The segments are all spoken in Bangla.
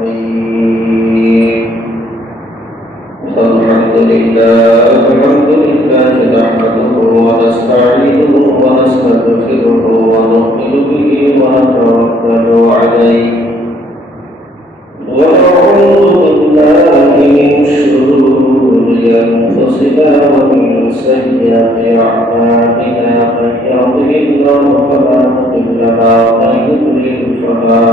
الرحيم لله الحمد لله نحمده ونستعينه ونستغفره ونؤمن به ونتوكل عليه. ونعوذ بالله من شرور أنفسنا ومن سيئات أعمالنا. من الله فلا مضل له ومن يضلل فلا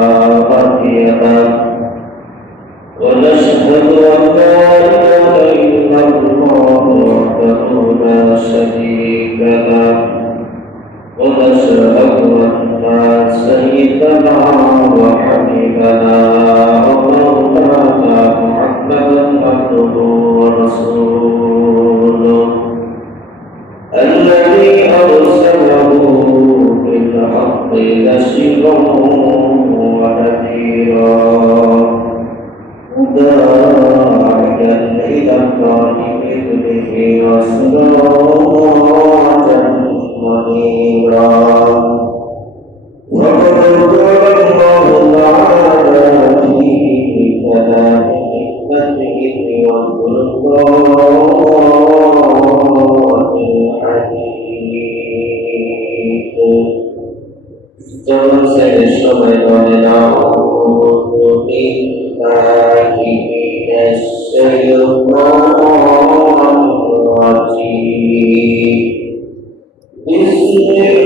الذي أرسله بالحق بشيرا داعك إلى الله بإذنه وسراجا منيرا وقد قال الله تعالى في كلامه الذكر والفرقان الحديث تنزل الشمل على الأرض بسم الله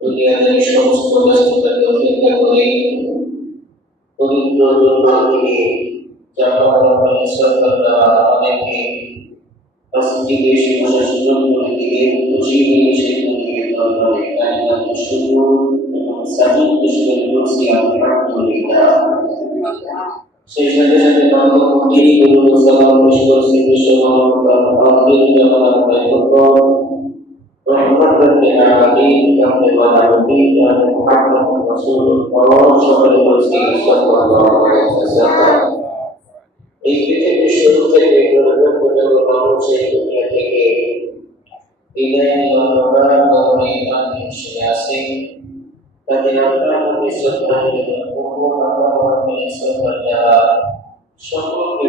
দুনিয়াতে সমস্ত ব্যস্ততাকে উপেক্ষা করে পবিত্র জুম্মা থেকে যখন সরকাররা অনেকে সেই সাথে সাথে করব আপনার প্রতি শ্রদ্ধা সকলকে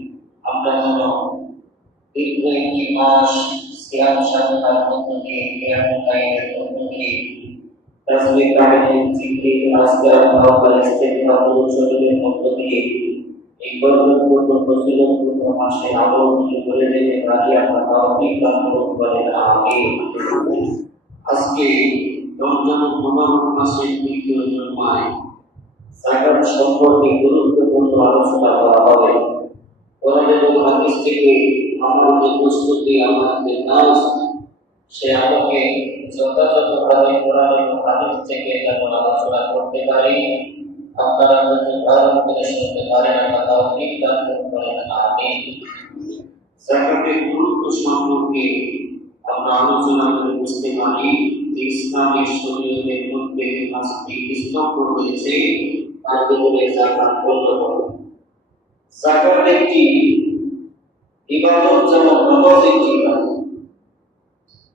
আমরা যেন দীর্ঘ একটি মাস সিয়াম সাধনার মধ্য দিয়ে জ্ঞান গাইনের মধ্য দিয়ে তাসবিহ কাহিনী জিকির নওয়াল ইস্তেগফার দুরূদ শরীফের মধ্য দিয়ে এই বরকতপূর্ণ ফজিলতপূর্ণ মাসে আলোকিত করে যেতে পারি, আমরা জন্মায় জাকাত সম্পর্কে গুরুত্বপূর্ণ আলোচনা করা হবে। কোরআন এবং থেকে নাজ সে আলোকে যথাযথভাবে কোরআন করতে পারি। আপনারা যদি আমরা আমরা বুঝতে পারি যে ইসলামের শরীয়তের মধ্যে পাঁচটি স্তম্ভ রয়েছে, তার ভিতরে জাকাত অন্যতম জাকাত একটি ইবাদত যেমন নামাজ একটি ইবাদত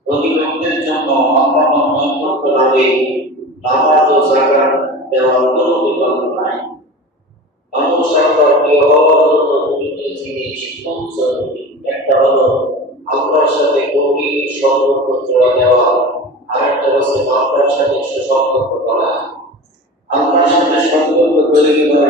প্রতি ব্যক্তির জন্য আল্লাহ মন্তব্যভাবে নামাজ ও জাকাত দেওয়ার কোনো বিকল্প নাই। আল্লাহর সাথে সম্পর্ক করা। আল্লাহর সাথে সম্পর্ক তৈরি করা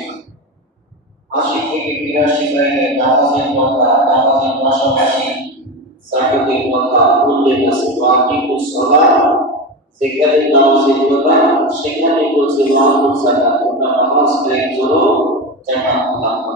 আশি থেকে বিরাশি লাইনে নামাজের কথা সেখানে নামাজের কথা, সেখানে বলছে ওয়াকিবু সালাত ওটা নামাজ এক জোরো জানা নম্বর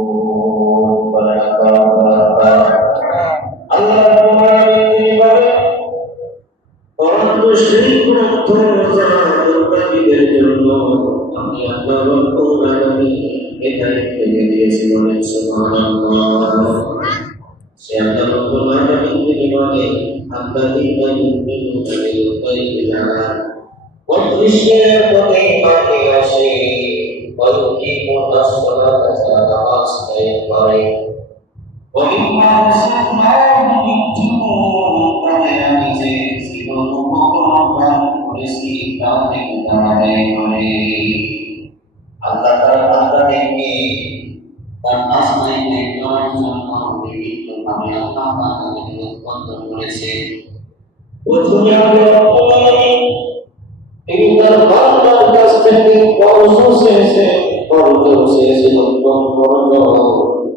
থেকে কর্জ চেয়েছে কর্জ চেয়েছিল কোন কর্জ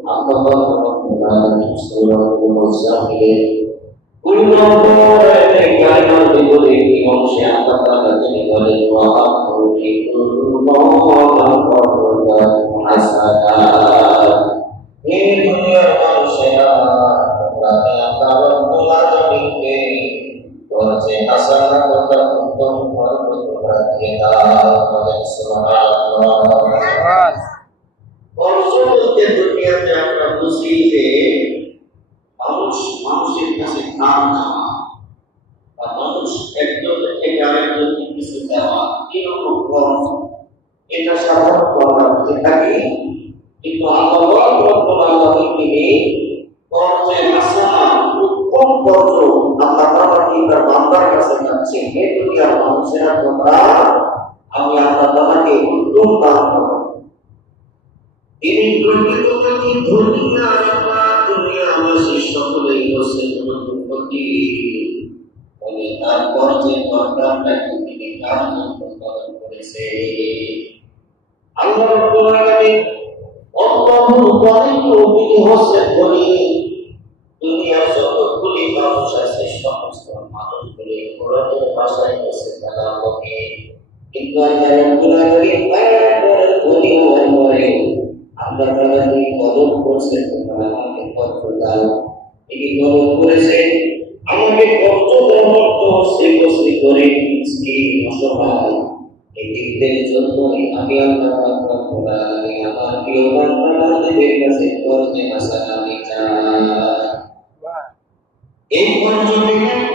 আল্লাহ রব্বুল আলামিন সূরাতুল মুজাম্মিলে কুল নম্বরে কায়নার ভিতরে একটি অংশে আল্লাহ তিনি বলেন ওয়া আকুলি কুল্লুল্লাহ কর্জা হাসানা হে দুনিয়ার মানুষেরা তোমরা দিয়ে দাও বলেন সুবহানাল্লাহ কর্জ বলতে দুনিয়াতে আমরা বুঝি যে মানুষ মানুষের কাছে ধার নেওয়া বা মানুষ একজন থেকে আরেকজনকে কিছু দেওয়া এরকম কর্ম এটা সাধারণত আমরা বুঝে থাকি কিন্তু আল্লাহ রব্বুল আলামিন তিনি কর্জে হাসানা উত্তম কর্জ আল্লাহ দুনিয়ার তোমরা আমি আল্লাহ তাআলাকে উত্তম দান করব তিনি প্রকৃতপক্ষে দুনিয়া আল্লাহ দুনিয়াবাসী সকলেই হচ্ছে অনুপতি বলে। তারপর যে দরকারটা তিনি কার জন্য করেছে আল্লাহ রাব্বুল অল্লাহুল গনিম তিনি হচ্ছেন ধনী দুনিয়ার যতগুলি মানুষ আছে পুরাতন ভাষায় বলছে তারা আমাকে আমরা তারা যে কদম করছে তারা আমাকে কষ্ট দাও তিনি কদম করেছে আমাকে কষ্ট কর্মর্ত শ্রীকশ্রী করে শ্রী অসহায় এই দিকদের জন্যই আমি আপনার প্রার্থনা করা আমার প্রিয় প্রার্থনা দেবের কাছে করতে আশা আমি চাই এই পর্যন্ত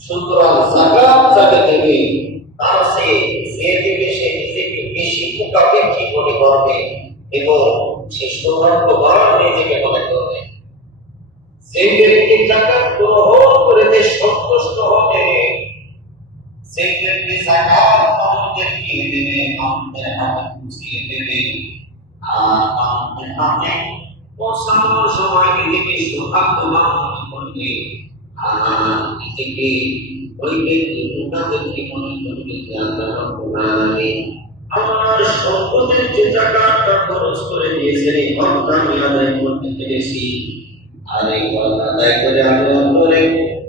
সুতরাং জাকাত যাকে দেবে তার সে যে দেবে, সে নিজেকে বেশি মুখাপেক্ষি মনে করবে? এবং সে সৌভাগ্যবান নিজেকে মনে করবে। যে ব্যক্তি জাকাত গ্রহণ করে যে সন্তুষ্ট হবে সেই ব্যক্তি জাকাত মানুষদেরকে দেবে? মানুষদের হাতে পৌঁছিয়ে দেবে। আর মানুষদের হাতে পৌঁছানোর সময় নিজেকে সৌভাগ্যবান মনে করবে। নিজেকে ওই ব্যক্তি মোটামুটি মনে করবে যে আল্লাহ আমার সম্পদের যে জাকাতটা খরচ করে দিয়েছেন এই হকটা আমি আদায় করতে পেরেছি আর এই হক আদায় করে আমি অন্তরে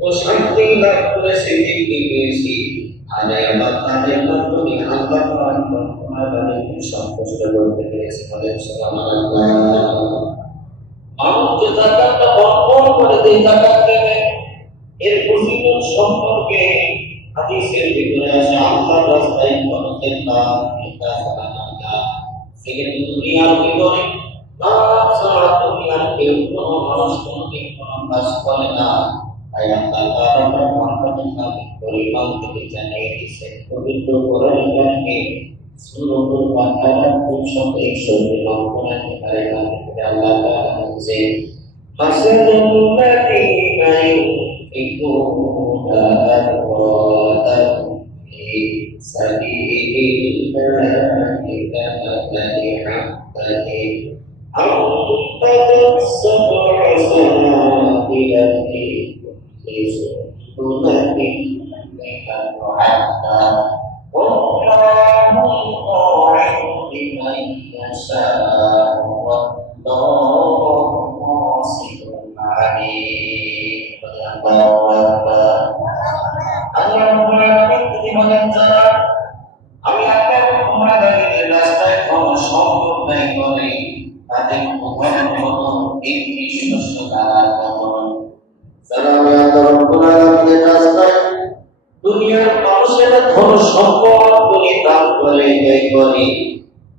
ও শান্তি লাভ করে সেদিকে পেয়েছি আর আমার তাদের মাধ্যমে আল্লাহ আলামিন সন্তুষ্ট করতে পেরেছি বলে সুবহানাল্লাহ মানুষ যে জাকাতটা অর্পণ করে দেয় জাকাত দেবে এর ফজিলত সম্পর্কে হাদিসের ভিতরে আল্লাহ কোনো মানুষ কোনো কাজ করে না। তাই আল্লাহ থেকে জানিয়ে দিয়েছেন, পবিত্র কোরআন কারিমে সূরাতুল বাকারা 361 নম্বর আয়াতে আল্লাহ তাআলা বলছেন iku dapat di ini kita menjadi. Aku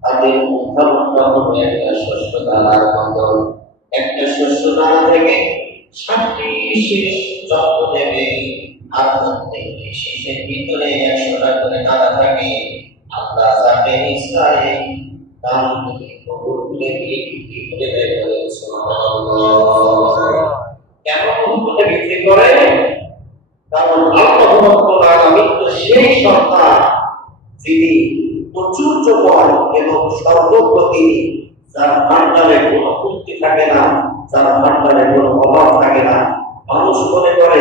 তাদের একটা শস্য দ্বারার মতন শস্য দানা থেকে ষাটটি শীষ যত্ন দেবে আর প্রত্যেকটি শীষের করে দানা থাকে। আল্লাহ যাকে ইচ্ছায় দান থেকে দিয়ে বিক্রি করে দেয় বলে বিক্রি করে? কারণ সেই সত্তা যিনি প্রচুর বল এবং সর্বপ্রতি যার ভান্ডারে কোনো কমতি থাকে না, যার ভান্ডারে কোনো অভাব থাকে না, মানুষ মনে করে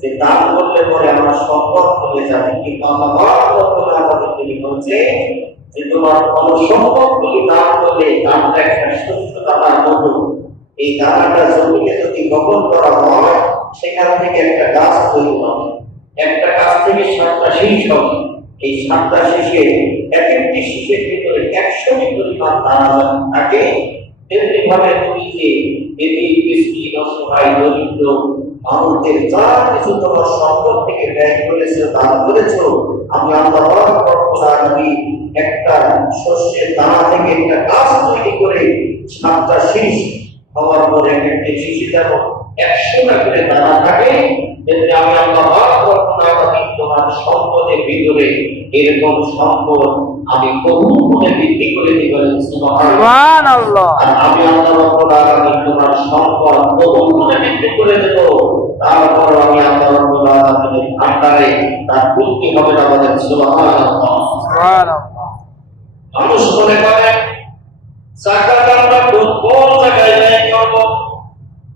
যে দান করলে পরে আমার সম্পদ হয়ে যাবে। কিন্তু আল্লাহ আলামিন তিনি বলছে যে তোমার কোনো সম্পদগুলি দান করলে দানটা একটা শস্য দানার মতো। এই দানাটা জমিতে যদি বপন করা হয়, সেখান থেকে একটা গাছ তৈরি হবে। একটা গাছ থেকে সাতটা শীষ এই সাতটা শীষে এক একটি শীষের ভিতরে একশোটি পরিমাণ দানা থাকে। তেমনি ভাবে তুমি যে এটি বৃষ্টি অসহায়, দরিদ্র মানুষদের যা কিছু তোমার সম্পদ থেকে ব্যয় করেছ দান করেছ আমি আল্লাহ রব্বুল একটা শস্যের দানা থেকে একটা গাছ তৈরি করে সাতটা শীষ হওয়ার পরে এক একটি শিশু যেন একশোটা করে দানা থাকে তেমনি আমি আল্লাহ রব্বুল আলামিন তোমার সম্পদের ভিতরে এরকম সম্পদ আমি কবুল করে বৃদ্ধি করে দিবেন সুবহানাল্লাহ। সুবহানাল্লাহ। আর আমি আল্লাহ রব্বুল আলামিন তোমার সম্পদ কবুল করে বৃদ্ধি করে দেব তারপর আমি আল্লাহ রব্বুল আলামিনের ভান্ডারে তার পূর্তি হবে না আমাদের সুবহানাল্লাহ। সুবহানাল্লাহ মানুষ মনে করে জাকাত আমরা কোন কোন জায়গায়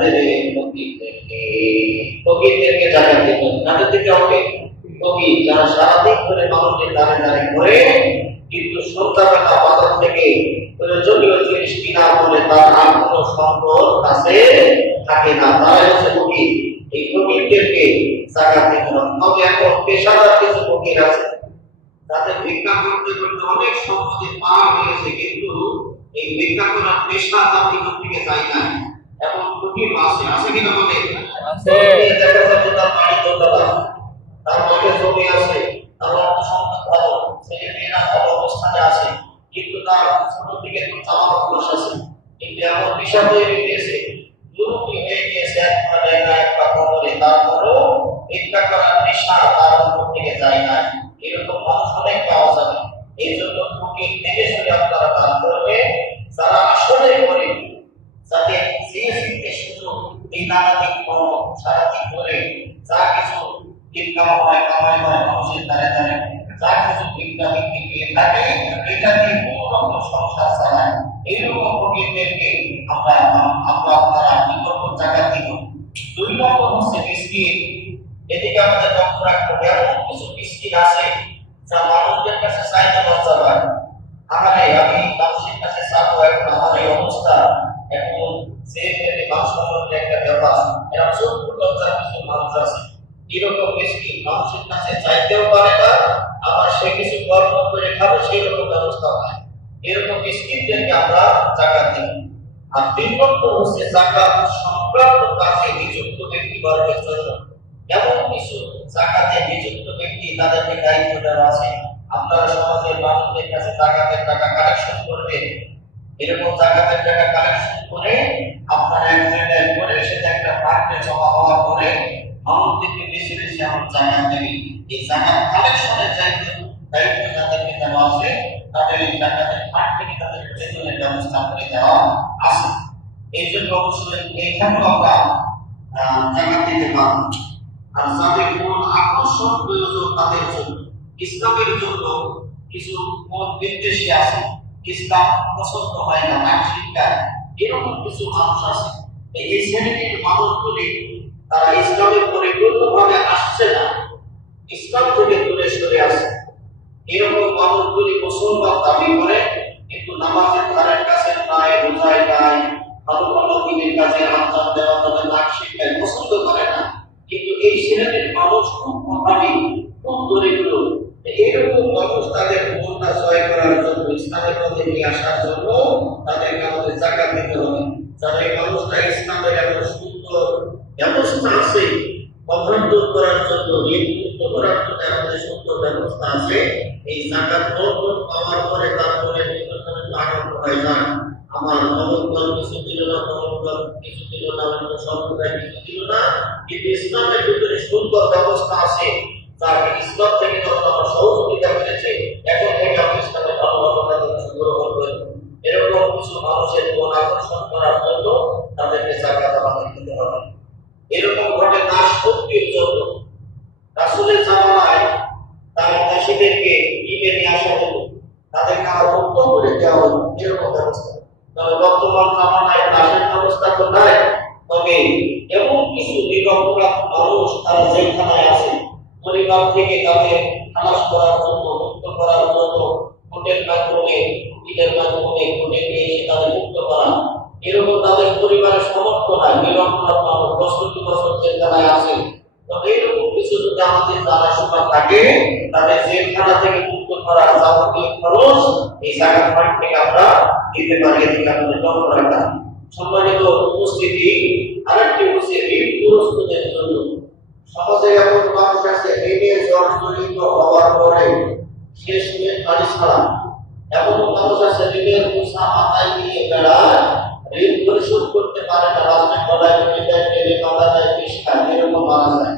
দেবে ফকিরদেরকে ফকিরদেরকে যাকাত দেবে তাদের দিকে হবে ফকির, যারা সারাদিন ধরে মানুষের দানে দানে করে, কিন্তু সন্ধ্যাবেলা বাজার থেকে প্রয়োজনীয় জিনিস কিনার ফলে তার আর কোনো সম্পদ কাছে থাকে না। তারাই হচ্ছে ফকির। এই ফকিরদেরকে জাকাত দিতে হবে তবে এখন পেশাদার কিছু ফকির আছে তাদের ভিক্ষা করতে করতে অনেক সম্পত্তি পাওয়া হয়েছে কিন্তু এই ভিক্ষা করার পেশা তার দিক থেকে যায় না এখন ফকির আছে আছে কিনা বলে আছে। দেখা যাচ্ছে তার বাড়ি দোতলা তার মাঠে জমি আছে তার অর্থ সম্পদ ভালো ছেলে মেয়েরা ভালো অবস্থানে আছে কিন্তু তার ছোট থেকে একটু চাওয়া অভ্যাস আছে কিন্তু এমন বিষয় তৈরি হয়েছে দুর্নীতি হয়ে গিয়েছে এক মানে এক পা কবলে তারপরও জাকাত সংক্রান্ত কাজে নিযুক্ত ব্যক্তি বর্গের জন্য। এমন কিছু জাকাতে নিযুক্ত ব্যক্তি তাদেরকে দায়িত্ব দেওয়া আছে, আপনারা সমাজের মানুষদের কাছে জাকাতের টাকা কালেকশন করবেন। এরকম জাকাতের টাকা কালেকশন করে আপনারা এক জায়গায় করে সেটা একটা ফান্ডে জমা হওয়ার পরে মানুষদেরকে বেশি বেশি আমার জাকাত দেবে। এই জাকাত কালেকশনের দায়িত্ব দায়িত্ব যাদেরকে দেওয়া আছে, তাদের এই জাকাতের ফান্ড থেকে তাদের বেতনের ব্যবস্থা করে দেওয়া আছে। এই জন্য অবশ্যই এইখানেও আমরা জাকাত দিতে পারব। আর যাদের মূল আকর্ষণ প্রয়োজন তাদের জন্য, ইসলামের জন্য কিছু মত বিদ্বেষী আছে। ইসলাম পছন্দ হয় না শিক্ষায় এরকম কিছু মানুষ আছে। এই শ্রেণির মানুষগুলি, তারা ইসলামের পরিপূর্ণভাবে আসছে না। ইসলাম থেকে দূরে সরে আসে। এরকম মানুষগুলি মুসলমান দাবি করে তার চাষিদেরকে নিয়ে আসা হতো তাদেরকে আবার মুক্ত করে দেওয়া হতো এরকম ব্যবস্থা। বর্তমান জামানায় দাসের ব্যবস্থা তো নাই। তবে এমন কিছু নিরপরাধ মানুষ তারা জেলখানায় আছে, পরিবার থেকে তাদের খালাস করার জন্য, মুক্ত করার জন্য কোর্টের মাধ্যমে উকিলের মাধ্যমে কোর্টে নিয়ে এসে তাদের মুক্ত করা। এরকম তাদের পরিবারের সমর্থ নাই নিরপরাধ মানুষ কি বছর জেলখানায় আছে তবে এরকম কিছু যদি আমাদের থাকে জেলখানা থেকে মুক্ত করার যাবতীয় খরচ এই ফান্ড থেকে আমরা দিতে পারি আমাদের সম্মানিত উপস্থিতি হচ্ছে ঋণ জন্য। সমাজে এমন মানুষ আছে ঋণের জর্জরিত হওয়ার পরে শেষ মেয়ে বাড়ি ছাড়া মানুষ আছে ঋণের মাথায় নিয়ে বেড়ায়, ঋণ পরিশোধ করতে পারে না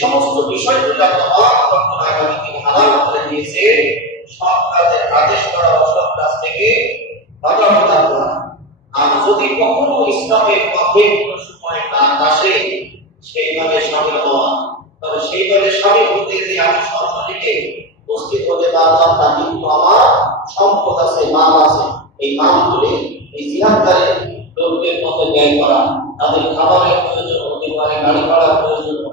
সমস্ত বিষয়গুলো হারাম করে দিয়েছে, সব কাজের আদেশ করা অসৎ কাজ থেকে আর যদি কখনো ইসলামের পথে সময় না আসে, সেইভাবে সামিল হওয়া। তবে সেইভাবে সামিল হতে যে আমি সরাসরিকে উপস্থিত হতে পারলাম না, কিন্তু আমার সম্পদ আছে, মাল আছে। এই মালগুলি এই জিহাদকারী লোকদের মধ্যে ব্যয় করা। তাদের খাবারের প্রয়োজন হতে পারে, গাড়ি ভাড়ার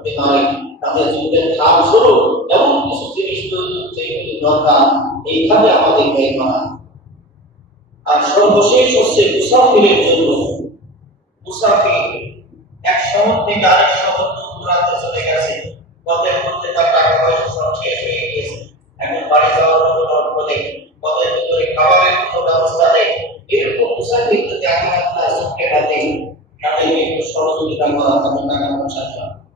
হতে তাদের যুদ্ধের খাম শুরু এমন কিছু জিনিস যেগুলি দরকার এইখানে আমাদের ব্যয় করা। আর সর্বশেষ হচ্ছে মুসাফিরের জন্য। মুসাফির এক শহর থেকে আরেক শহর দূর দূরান্তে চলে গেছে। পথের মধ্যে তার টাকা পয়সা সব শেষ হয়ে গেছে এখন বাড়ি যাওয়ার কোনো লক্ষ্য নেই। পথের ভিতরে খাবারের কোনো ব্যবস্থা নেই। এরকম মুসাফির যদি আমরা আপনার চোখে হাতে তাদেরকে একটু সহযোগিতা করা, তাদের টাকা পয়সা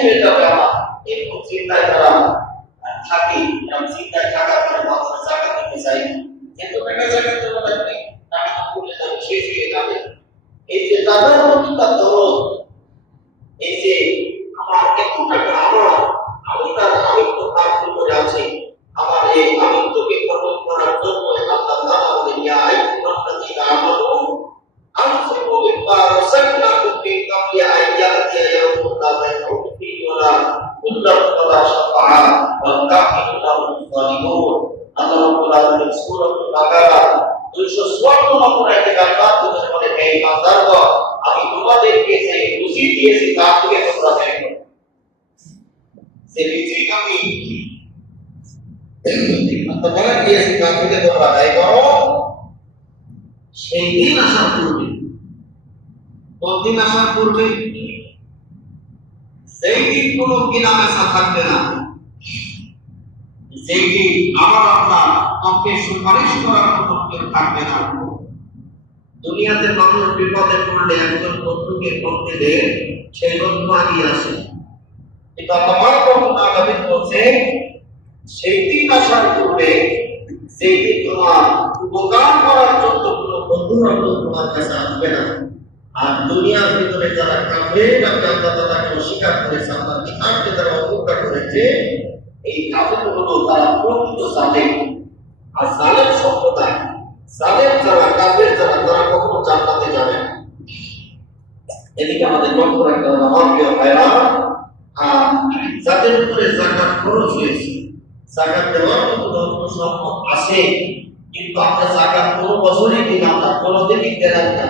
শেষ হয়ে যাবে আমার এরকম চিন্তায় তারা আহ, থাকি এরকম চিন্তায় থাকার পরে মানুষ জাকাত দিতে চাই না। এত টাকা জাকাত দেওয়া লাগবে টাকা পড়লে যাবে শেষ হয়ে যাবে এই যে টাকার প্রতি তার দরদ তোমরা ব্যয় করো। সেই দিন আসার পূর্বে আসার পূর্বে সেই দিন কোনো থাকবে না সেই দিন আমার আপনার সুপারিশ করার কেউ থাকবে না। দুনিয়াতে মানুষ বিপদে পড়লে একজন বন্ধুকে সেই বন্ধু আগিয়ে আসে। কিন্তু সেই দিন আসার পূর্বে দিন তোমার উপকার করার জন্য কোনো বন্ধু বান্ধব তোমার কাছে আসবে না। আর দুনিয়ার ভিতরে যারা কাফের আপনি আল্লাহ তাআলাকে অস্বীকার করেছে আল্লাহ বিধানকে যারা অবজ্ঞা করেছে, এই কাফের হলো তারা প্রকৃত জালেম। আর জালেম সম্প্রদায় জালেম যারা, কাফের যারা, তারা কখনো জান্নাতে যাবে না। এদিকে আমাদের লক্ষ্য রাখতে হবে, আমার প্রিয় ভাইরা আর যাদের উপরে জাকাত খরচ হয়েছে জাকাত দেওয়ার মতো যখন সম্পদ আসে কিন্তু আমরা জাকাত কোনো বছরই দিলাম না, কোনোদিনই দিলাম না।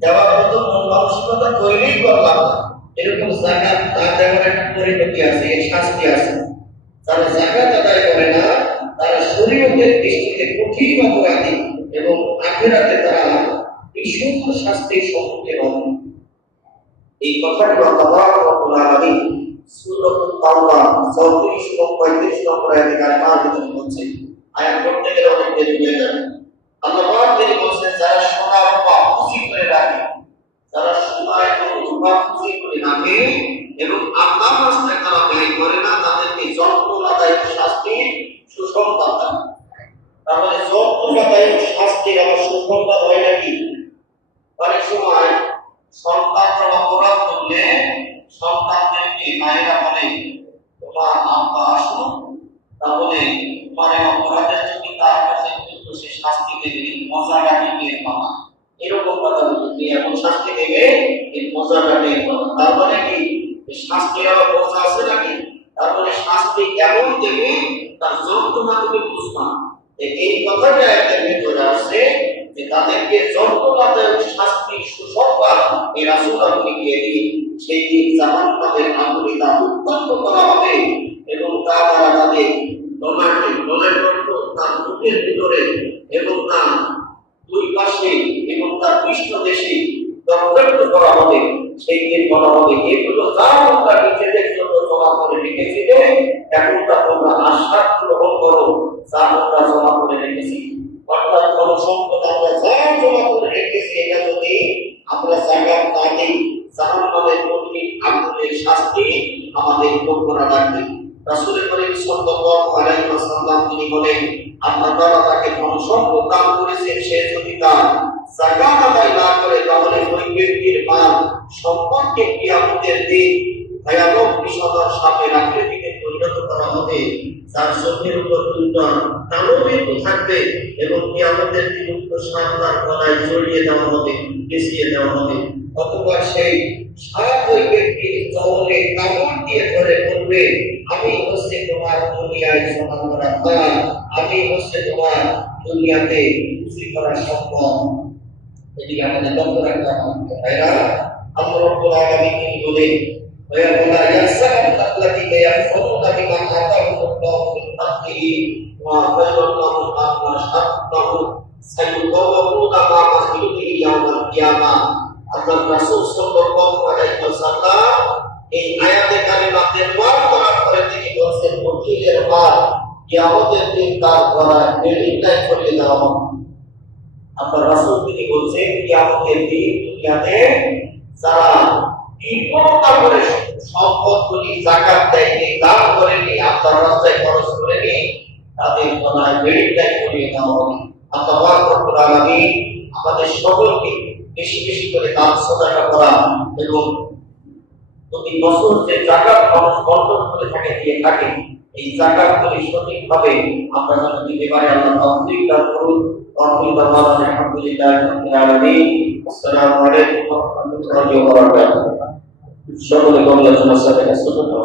দেওয়ার মতো মন মানসিকতা তৈরি করলাম না। এরকম জাকাত না দেওয়ার একটা পরিণতি আছে শাস্তি আছে। যারা জাকাত আদায় করে না, তারা শরীয়তের দৃষ্টিতে কঠিন অপরাধী এবং আখেরাতে তারা ভীষণ শাস্তির সম্মুখীন হবে এই কথাটি আল্লাহ সূরাতুল তাওবা 34 এবং 35 নম্বর আয়াতে কারিমা যেটা বলছে আয়াত পড়তে গেলে অনেক দেরি হয়ে যাবে। আল্লাহ পাক তিনি বলছেন যারা সোনা রূপা খুশি করে রাখে, যারা সোনা এবং রূপা করে রাখে এবং আল্লাহ রাস্তায় তারা ব্যয় করে না, তাদেরকে শাস্তি সুসংবাদ দেন সুসংবাদ হয় নাকি? অনেক সময় সন্তানরা অপরাধ বলেন আল্লাহ তাআলা তাকে ধন সম্পদ দান করেছে সে যদি তার যাকাত আদায় না করে, তাহলে ওই ব্যক্তির মাল সম্পদকে কিয়ামতের দিন ভয়াবহ সাপের আকৃতিতে হবে তার চোখের উপর দুটো তালবিন্দু থাকবে এবং দিন উক্ত সাপ গলায় জড়িয়ে দেওয়া হবে পেঁচিয়ে দেওয়া হবে। অথবা সেই সাপ ওই ব্যক্তির জবরে কামড় দিয়ে ধরে বলবে, আমি হচ্ছে তোমার দুনিয়ায় সমান করা পাল আমি হচ্ছে তোমার দুনিয়াতে খুশি করা সম্ভব। এদিকে আমাদের লক্ষ্য রাখতে হবে তিনি বলেন ويقول يحسب الذين يكفرون بما آتاهم الله من فضله وخير لهم ما أشركوا سيطوقون ما مسجده يوم القيامة আল্লাহ রাসূল সাল্লাল্লাহু আলাইহি ওয়াসাল্লাম এই আয়াতে কারিমা তেলাওয়াত করার পরে তিনি বলেন মুকিলের মাল কিয়ামতের দিন তার গলায় বেড়িটাই করে দেওয়া হবে আল্লাহ রাসূল তিনি বলছেন কিয়ামতের দিন দুনিয়াতে যারা বিপদটা করে সম্পদগুলি জাকাত দেয়নি, দান করেনি আপনার রাস্তায় খরচ করেনি, তাদের গলায় বেড়িটাই করিয়ে দেওয়া হবে আল্লাহ রব্বুল আমাদের সকলকে বেশি বেশি করে দান সদাকা করা এবং প্রতি বছর যে জাকাত মানুষ বন্টন করে থাকে, দিয়ে থাকে, এই জাকাত গুলি সঠিকভাবে আমরা যেন দিতে পারি। আল্লাহ তৌফিক দান করুন। তৌফিক দান আলহামদুলিল্লাহ রাব্বিল আলামিন। আসসালামু আলাইকুম ওয়া সকলে কবুল আছেন আসসালামু আলাইকুম